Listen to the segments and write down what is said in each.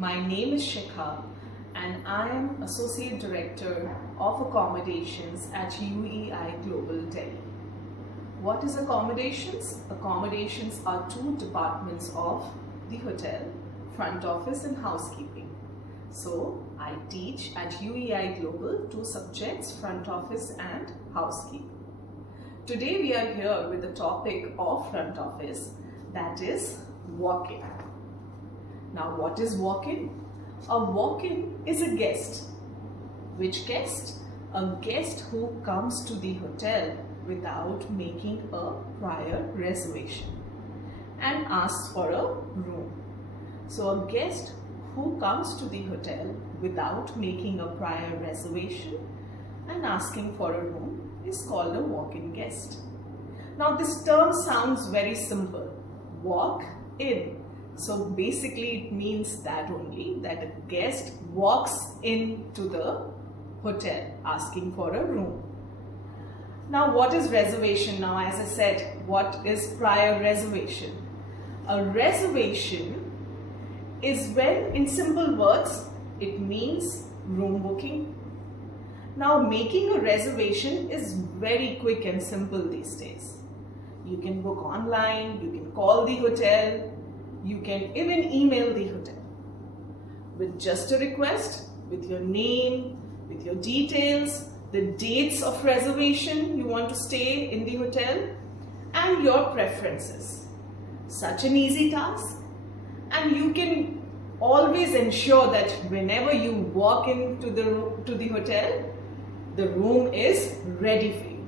My name is Shikha and I am Associate Director of Accommodations at UEI Global Delhi. What is accommodations? Accommodations are two departments of the hotel, front office and housekeeping. So I teach at UEI Global two subjects, front office and housekeeping. Today we are here with the topic of front office, that is walk-in. Now what is walk-in? A walk-in is a guest. Which guest? A guest who comes to the hotel without making a prior reservation and asks for a room. So a guest who comes to the hotel without making a prior reservation and asking for a room is called a walk-in guest. Now this term sounds very simple. Walk in. So basically it means that only that a guest walks into the hotel asking for a room. Now what is reservation? Now as I said, what is prior reservation? A reservation is when, in simple words, it means room booking. Now making a reservation is very quick and simple these days. You can book online, you can call the hotel, you can even email the hotel with just a request, with your name, with your details, the dates of reservation you want to stay in the hotel, and your preferences. Such an easy task, and you can always ensure that whenever you walk into the hotel, the room is ready for you.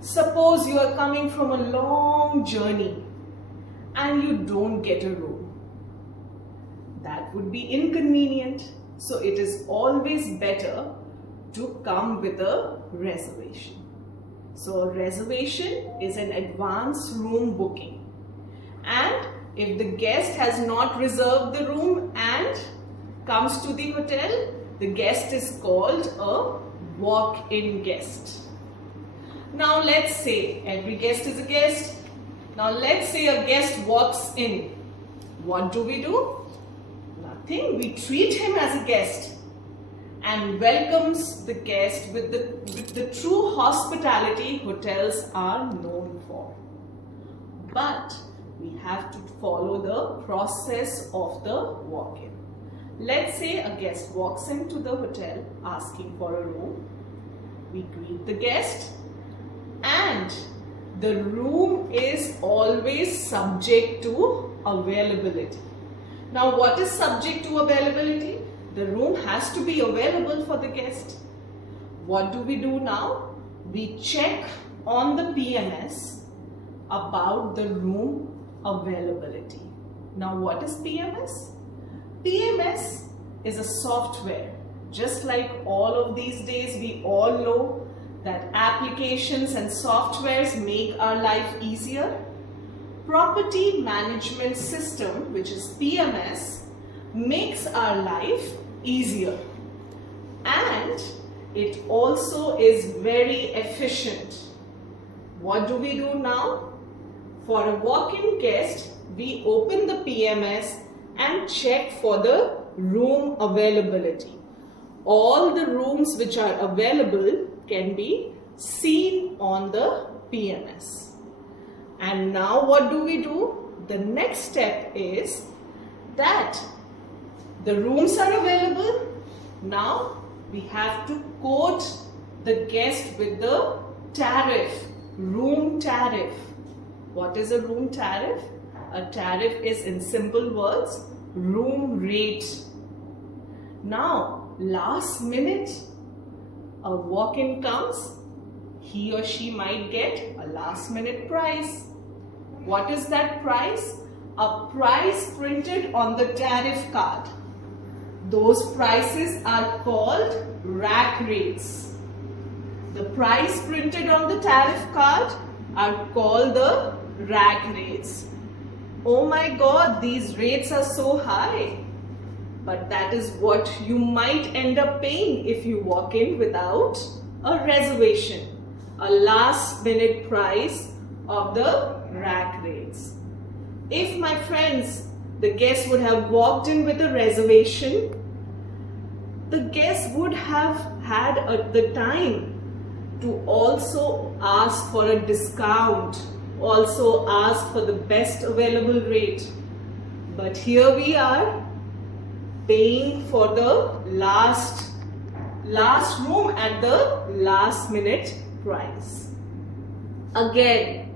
Suppose you are coming from a long journey and you don't get a room. That would be inconvenient. So it is always better to come with a reservation. So a reservation is an advance room booking. And if the guest has not reserved the room and comes to the hotel, the guest is called a walk-in guest. Now let's say every guest is a guest. Now let's say a guest walks in. What do? Nothing. We treat him as a guest and welcomes the guest with the true hospitality hotels are known for. But we have to follow the process of the walk-in. Let's say a guest walks into the hotel asking for a room. We greet the guest and the room is always subject to availability. Now what is subject to availability? The room has to be available for the guest. What do we do now? We check on the PMS about the room availability. Now what is PMS? PMS is a software. Just like all of these days, we all know that applications and softwares make our life easier. Property Management System, which is PMS, makes our life easier. And it also is very efficient. What do we do now? For a walk-in guest, we open the PMS and check for the room availability. All the rooms which are available can be seen on the PMS. And now what do? The next step is that the rooms are available. Now we have to quote the guest with the tariff, room tariff. What is a room tariff? A tariff is, in simple words, room rate. Now last minute a walk-in comes, he or she might get a last minute price. What is that price? A price printed on the tariff card. Those prices are called rack rates. The price printed on the tariff card are called the rack rates. Oh my God, these rates are so high. But that is what you might end up paying if you walk in without a reservation. A last minute price of the rack rates. If, my friends, the guest would have walked in with a reservation. The guest would have had the time to also ask for a discount, also ask for the best available rate. But here we are paying for the last room at the last minute price. Again,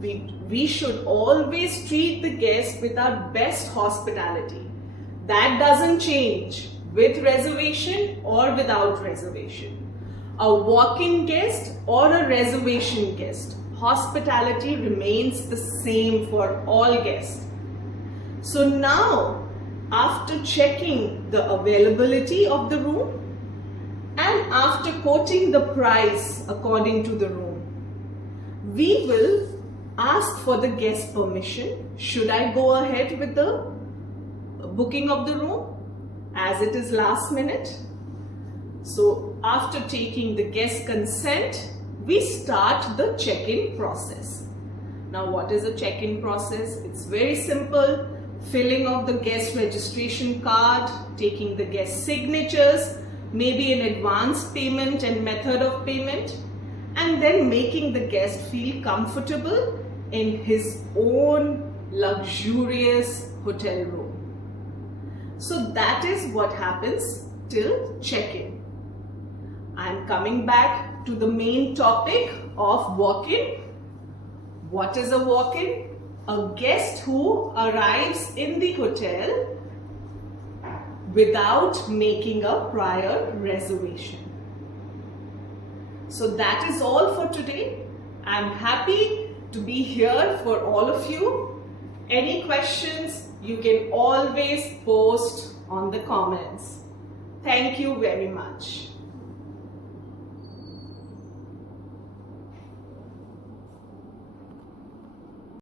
we should always treat the guest with our best hospitality. That doesn't change with reservation or without reservation. A walk-in guest or a reservation guest, hospitality remains the same for all guests. So now, after checking the availability of the room and after quoting the price according to the room, we will ask for the guest permission. Should I go ahead with the booking of the room as it is last minute? So after taking the guest consent, we start the check-in process. Now what is a check-in process? It's very simple. Filling of the guest registration card, taking the guest signatures, maybe an advance payment and method of payment, and then making the guest feel comfortable in his own luxurious hotel room. So that is what happens till check-in. I'm coming back to the main topic of walk-in. What is a walk-in? A guest who arrives in the hotel without making a prior reservation. So that is all for today. I'm happy to be here for all of you. Any questions, you can always post on the comments. Thank you very much.